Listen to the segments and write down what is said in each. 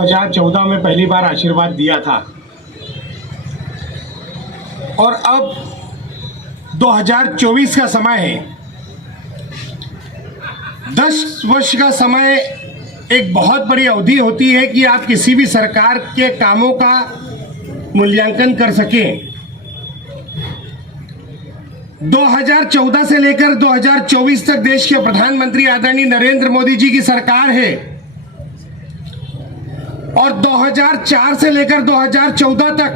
2014 में पहली बार आशीर्वाद दिया था और अब 2024 का समय है। 10 वर्ष का समय एक बहुत बड़ी अवधि होती है कि आप किसी भी सरकार के कामों का मूल्यांकन कर सकें। 2014 से लेकर 2024 तक देश के प्रधानमंत्री आदरणीय नरेंद्र मोदी जी की सरकार है और 2004 से लेकर 2014 तक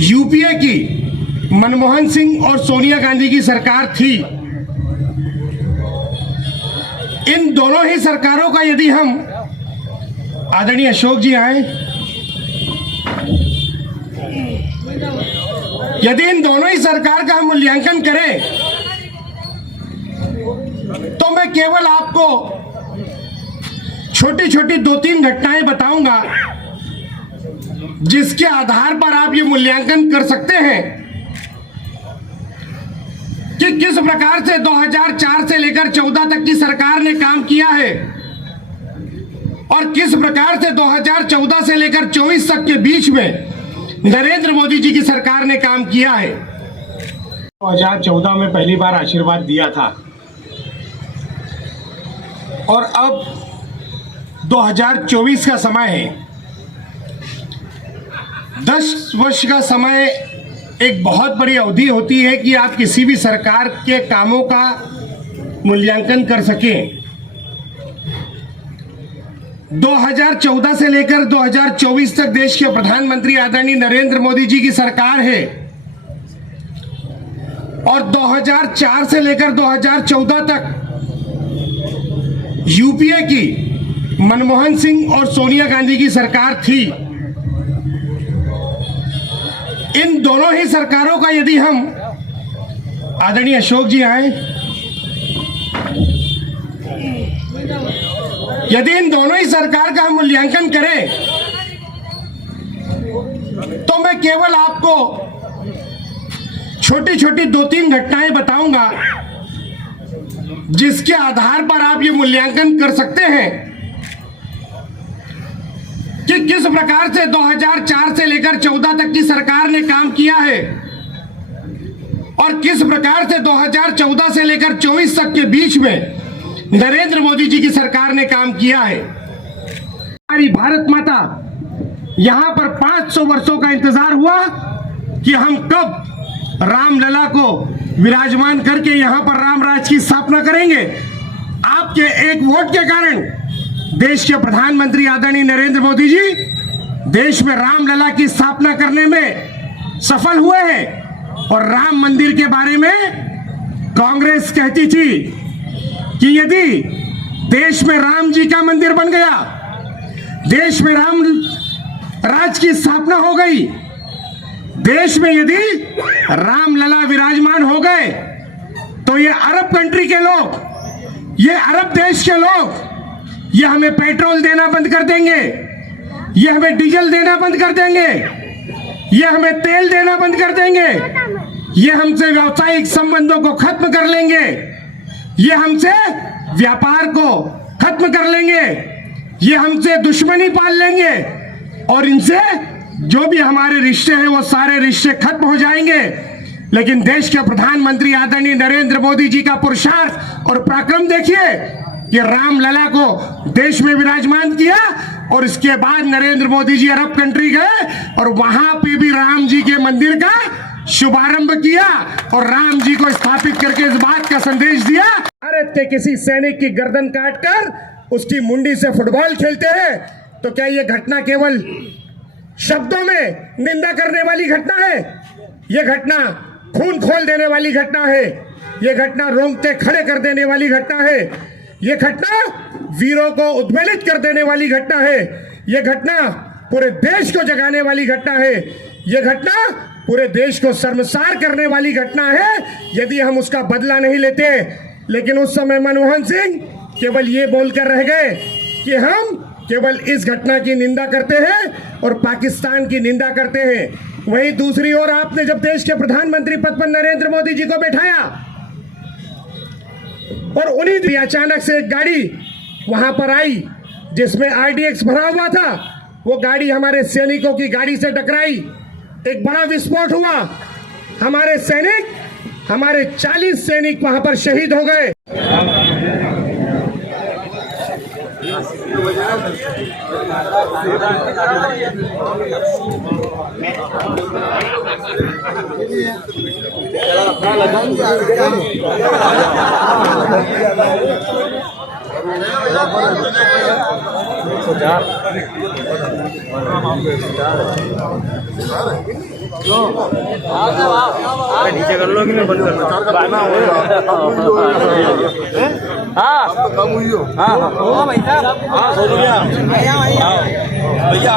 यूपीए की मनमोहन सिंह और सोनिया गांधी की सरकार थी। इन दोनों ही सरकारों का यदि हम, आदरणीय अशोक जी आए, यदि इन दोनों ही सरकार का हम मूल्यांकन करें तो मैं केवल आपको छोटी छोटी 2-3 घटनाएं बताऊंगा जिसके आधार पर आप ये मूल्यांकन कर सकते हैं कि किस प्रकार से 2004 से लेकर 14 तक की सरकार ने काम किया है और किस प्रकार से 2014 से लेकर 24 तक के बीच में नरेंद्र मोदी जी की सरकार ने काम किया है। 2014 में पहली बार आशीर्वाद दिया था और अब 2024 का समय है। 10 वर्ष का समय एक बहुत बड़ी अवधि होती है कि आप किसी भी सरकार के कामों का मूल्यांकन कर सकें। 2014 से लेकर 2024 तक देश के प्रधानमंत्री आदरणीय नरेंद्र मोदी जी की सरकार है और 2004 से लेकर 2014 तक यूपीए की मनमोहन सिंह और सोनिया गांधी की सरकार थी। इन दोनों ही सरकारों का यदि हम, आदरणीय अशोक जी आए, यदि इन दोनों ही सरकार का हम मूल्यांकन करें तो मैं केवल आपको छोटी छोटी 2-3 घटनाएं बताऊंगा जिसके आधार पर आप ये मूल्यांकन कर सकते हैं कि किस प्रकार से 2004 से लेकर 14 तक की सरकार ने काम किया है और किस प्रकार से 2014 से लेकर 24 तक के बीच में नरेंद्र मोदी जी की सरकार ने काम किया है। हमारी भारत माता, यहां पर 500 वर्षों का इंतजार हुआ कि हम कब रामलला को विराजमान करके यहां पर रामराज की स्थापना करेंगे। आपके एक वोट के कारण देश के प्रधानमंत्री आदरणीय नरेंद्र मोदी जी देश में रामलला की स्थापना करने में सफल हुए हैं। और राम मंदिर के बारे में कांग्रेस कहती थी कि यदि देश में राम जी का मंदिर बन गया, देश में राम राज की स्थापना हो गई, देश में यदि रामलला विराजमान हो गए तो ये अरब कंट्री के लोग, ये अरब देश के लोग ये हमें पेट्रोल देना बंद कर देंगे, ये हमें डीजल देना बंद कर देंगे, ये हमें तेल देना बंद कर देंगे, ये हमसे व्यावसायिक संबंधों को खत्म कर लेंगे, ये हमसे व्यापार को खत्म कर लेंगे, ये हमसे दुश्मनी पाल लेंगे और इनसे जो भी हमारे रिश्ते हैं वो सारे रिश्ते खत्म हो जाएंगे। लेकिन देश के प्रधानमंत्री आदरणीय नरेंद्र मोदी जी का पुरुषार्थ और पराक्रम देखिए कि रामलला को देश में विराजमान किया और इसके बाद नरेंद्र मोदी जी अरब कंट्री गए और वहां पे भी राम जी के मंदिर का शुभारंभ किया और राम जी को स्थापित करके इस बात का संदेश दिया, भारत के किसी सैनिक की गर्दन काटकर उसकी मुंडी से फुटबॉल खेलते हैं तो क्या ये घटना केवल शब्दों में निंदा करने वाली घटना है? ये घटना खून खोल देने वाली घटना है, ये घटना रोंगटे खड़े कर देने वाली घटना है, ये घटना वीरों को उद्वेलित कर देने वाली घटना है, ये घटना पूरे देश को जगाने वाली घटना है, ये घटना पूरे देश को शर्मसार करने वाली घटना है यदि हम उसका बदला नहीं लेते। लेकिन उस समय मनमोहन सिंह केवल ये बोलकर रह गए कि हम केवल इस घटना की निंदा करते हैं और पाकिस्तान की निंदा करते हैं। वहीं दूसरी ओर आपने जब देश के प्रधानमंत्री पद पर नरेंद्र मोदी जी को बैठाया और उन्हीं अचानक से एक गाड़ी वहां पर आई जिसमें आरडीएक्स भरा हुआ था, वो गाड़ी हमारे सैनिकों की गाड़ी से टकराई, एक बड़ा विस्फोट हुआ, हमारे 40 सैनिक वहां पर शहीद हो गए। नीचे कर लो कि मैं बंद कर लो। हाँ कम हुई हो। हाँ हाँ भाई साहब। हाँ सोच लिया भैया।